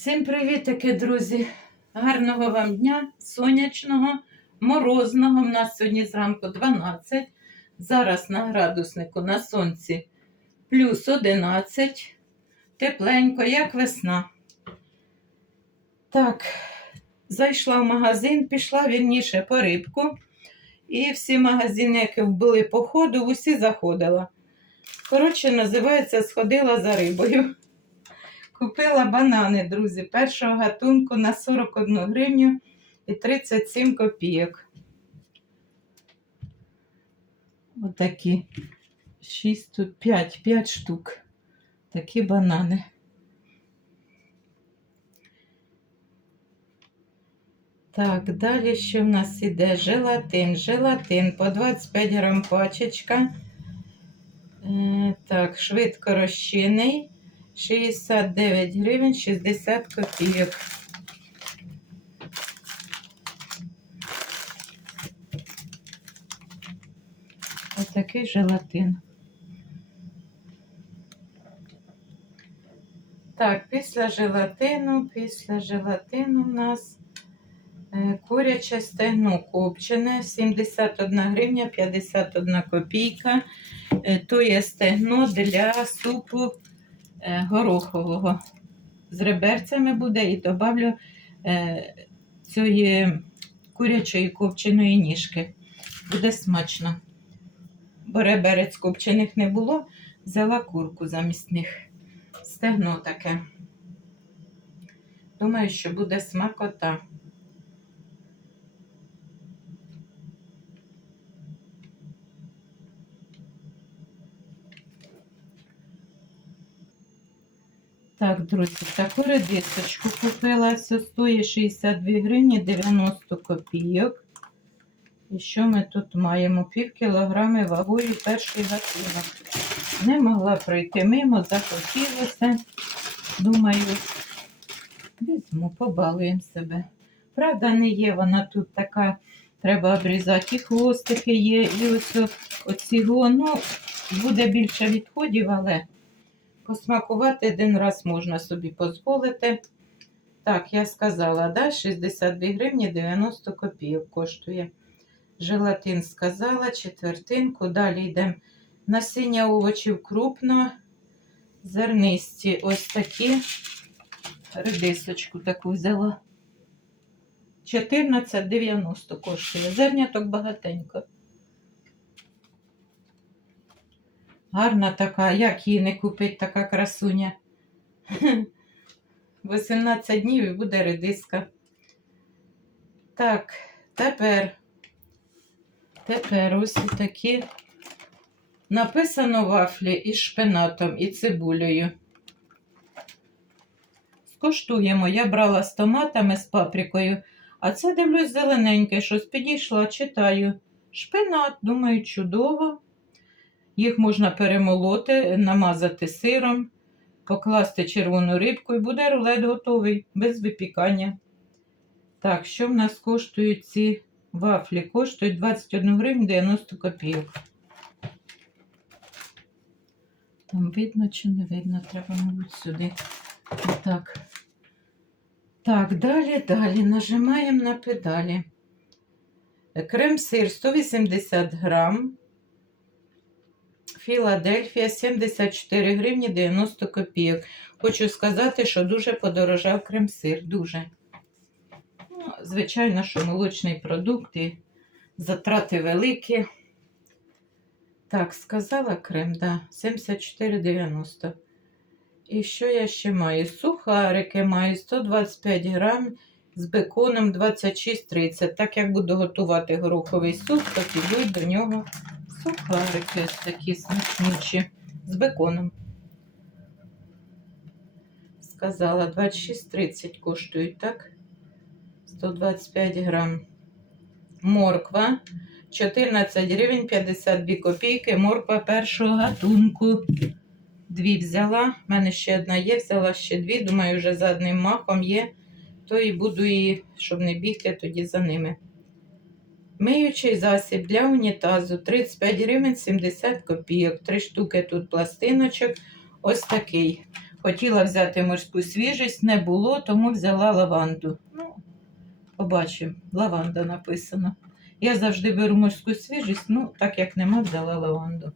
Всім привітики, друзі! Гарного вам дня, сонячного, морозного. У нас сьогодні зранку 12. Зараз на градуснику на сонці плюс 11. Тепленько, як весна. Так, зайшла в магазин, пішла вірніше по рибку. І всі магазини, які були по ходу, усі заходила. Коротше, називається Сходила за рибою. Купила банани, друзі, першого гатунку на 41 гривню і 37 копійок. Отакі. 6 тут 5, 5 штук. Такі банани. Так, далі що в нас іде? Желатин, желатин по 25 грам пачечка. Е, так, швидко розчинний. 69 гривень 60 копійок. Отакий желатин. Так, після желатину, після желатину у нас е, куряче стегно копчене, 71 гривня 51 копійка. Е, То є стегно для супу горохового. З реберцями буде і добавлю е, цієї курячої копченої ніжки. Буде смачно. Бо реберець копчених не було, взяла курку замість них. Стегно таке. Думаю, що буде смакота. Так, друзі, таку редисочку купила. Це стоїть 62 гривні 90 копійок. І що ми тут маємо? Пів кілограми вагою перший гатунок. Не могла пройти мимо, захотілося. Думаю, візьму, побалуємо себе. Правда, не є вона тут така, треба обрізати. І хвостики є, і ось оці, ну, буде більше відходів, але посмакувати один раз можна собі дозволити. Так, я сказала, да, 62 гривні 90 копійок коштує. Желатин сказала, четвертинку. Далі йдемо насіння овочів крупно, зернисті. Ось такі. Редисочку таку взяла. 14,90 коштує. Зерняток багатенько. Гарна така, як її не купить така красуня. 18 днів і буде редиска. Так, тепер, тепер ось такі. Написано вафлі із шпинатом і цибулею. Скоштуємо. Я брала з томатами, з паприкою, а це дивлюсь зелененьке, щось підійшла, читаю. Шпинат, думаю, чудово. Їх можна перемолоти, намазати сиром, покласти червону рибку і буде рулет готовий, без випікання. Так, що в нас коштують ці вафлі? Коштують 21 гривень 90 копійок. Там видно чи не видно, треба, мабуть, сюди. Отак. Так, далі, далі нажимаємо на педалі. Крем-сир 180 грам. Філадельфія 74 гривні 90 копійок. Хочу сказати, що дуже подорожав крем-сир. Дуже. Ну, звичайно, що молочний продукт і затрати великі. Так, сказала крем, да, 74,90. І що я ще маю? Сухарики маю 125 грам з беконом 26,30. Так як буду готувати гороховий суп, то підуть до нього сухарики ось такі смачнючі з беконом. Сказала, 26,30 коштують, так? 125 грам. Морква 14 гривень 52 копійки. Морква першого гатунку. Дві взяла. У мене ще одна є, взяла ще дві. Думаю, вже за одним махом є. То і буду її, щоб не бігти тоді за ними. Миючий засіб для унітазу 35 гривень 70 копійок. Три штуки тут пластиночок. Ось такий. Хотіла взяти морську свіжість, не було, тому взяла лаванду. Ну, побачимо, лаванда написано. Я завжди беру морську свіжість, ну, так як нема, взяла лаванду.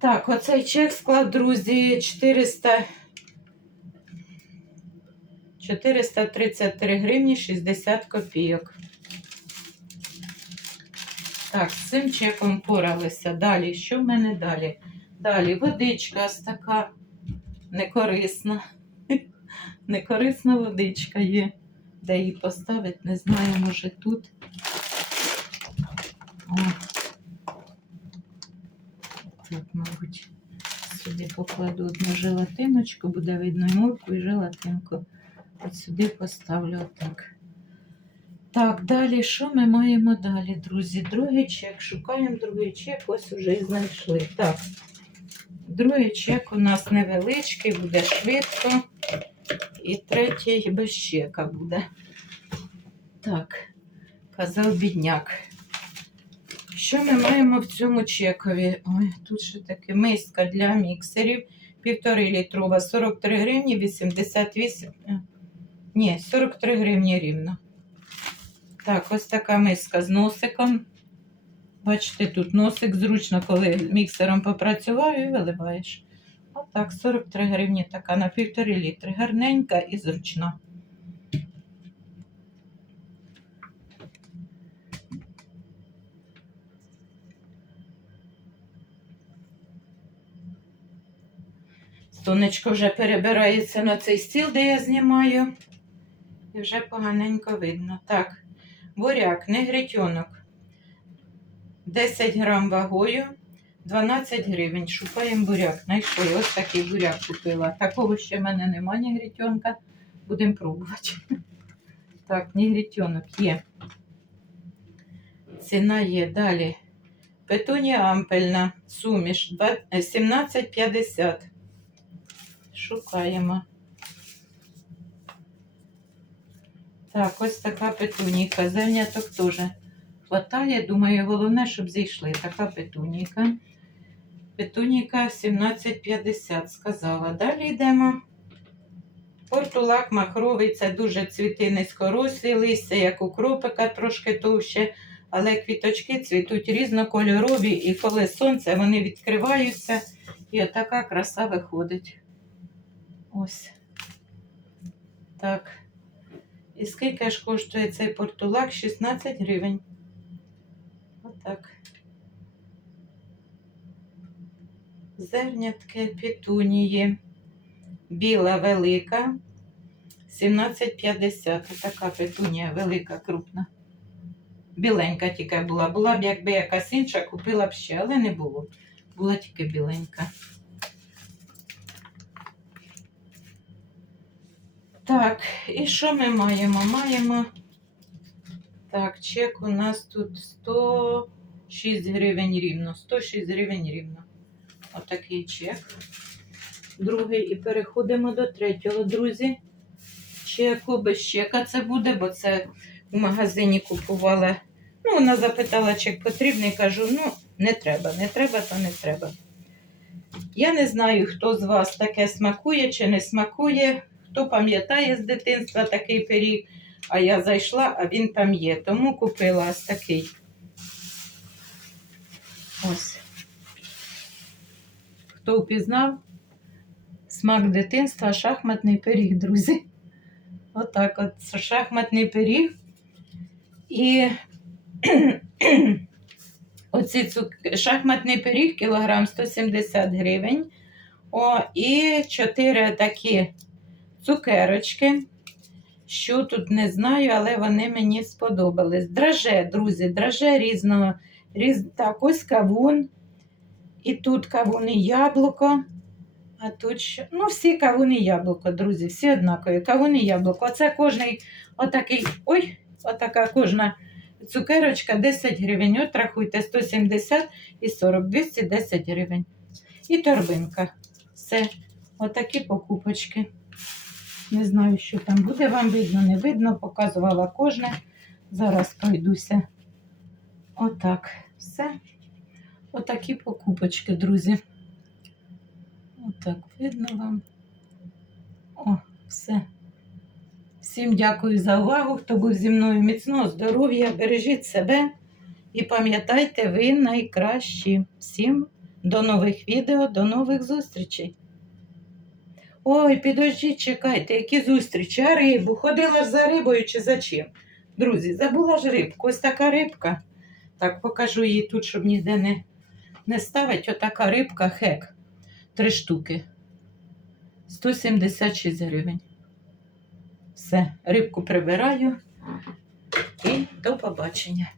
Так, оцей чек склав, друзі, 400... 433 гривні 60 копійок. Так, з цим чеком поралися. Далі, що в мене далі? Далі водичка ось така некорисна. Некорисна водичка є. Де її поставити, не знаю, може тут. О. Так, мабуть, сюди покладу одну желатиночку, буде видно і морку, і желатинку. От сюди поставлю отак. Так, далі, що ми маємо далі, друзі? Другий чек. Шукаємо другий чек, ось уже і знайшли. Так, другий чек у нас невеличкий, буде швидко. І третій без чека буде. Так, казав бідняк. Що ми маємо в цьому чекові? Ой, тут ще таке миска для міксерів. Півтори літрова, 43 гривні, 88. е, Ні, 43 гривні рівно. Так, ось така миска з носиком. Бачите, тут носик зручно, коли міксером попрацював і виливаєш. Отак, 43 гривні така на півтори літри. Гарненька і зручна. Сонечко вже перебирається на цей стіл, де я знімаю. І вже поганенько видно. Так, буряк, негритьонок. 10 грам вагою, 12 гривень. Шукаємо буряк. Знайшли. Ось такий буряк купила. Такого ще в мене немає негритьонка. Будемо пробувати. Так, негритьонок є. Ціна є далі. Петунія ампельна, суміш е, 17,50. Шукаємо. Так, ось така петуніка. Зерняток теж хватає. Думаю, головне, щоб зійшли. Така петуніка. Петуніка 17,50 сказала. Далі йдемо. Портулак махровий, це дуже цвіти низькорослі листя, як у кропика, трошки товще, але квіточки цвітуть різнокольорові, і коли сонце, вони відкриваються, і отака краса виходить. Ось. Так. І скільки ж коштує цей портулак? 16 гривень. Отак. Зернятки петунії. Біла велика. 17,50. Така петунія велика, крупна. Біленька тільки була. Була б якби якась інша, купила б ще, але не було. Була тільки біленька. Так, і що ми маємо? Маємо. Так, чек у нас тут 106 гривень рівно. 106 гривень рівно. Отакий чек. Другий. І переходимо до третього, друзі. Чеку без чека це буде, бо це в магазині купувала. Ну, вона запитала, чек потрібний. Кажу, ну, не треба, не треба, то не треба. Я не знаю, хто з вас таке смакує чи не смакує. Хто пам'ятає з дитинства такий пиріг, а я зайшла, а він там є. Тому купила ось такий. Ось. Хто впізнав? Смак дитинства, шахматний пиріг, друзі. Отак от, це шахматний пиріг. І оці цук... шахматний пиріг кілограм 170 гривень. О, і чотири такі цукерочки. Що тут не знаю, але вони мені сподобались. Драже, друзі, драже різного. Різ... Так, ось кавун. І тут кавун і яблуко. А тут що? Ну, всі кавун і яблуко, друзі, всі однакові. Кавун і яблуко. Оце кожний отакий. Ой, отака кожна цукерочка 10 гривень. От рахуйте 170 і 40, 210 гривень. І торбинка. Все, отакі покупочки. Не знаю, що там буде, вам видно, не видно, показувала кожне. Зараз пройдуся. Отак. Все. Отакі покупочки, друзі. Отак видно вам. О, все. Всім дякую за увагу. Хто був зі мною міцного здоров'я, бережіть себе і пам'ятайте, ви найкращі. Всім до нових відео, до нових зустрічей. Ой, підождіть, чекайте, які зустрічі, а рибу. Ходила ж за рибою чи за чим? Друзі, забула ж рибку. Ось така рибка. Так, покажу її тут, щоб ніде не, не ставить. Отака рибка хек. Три штуки. 176 гривень. Все, рибку прибираю і до побачення.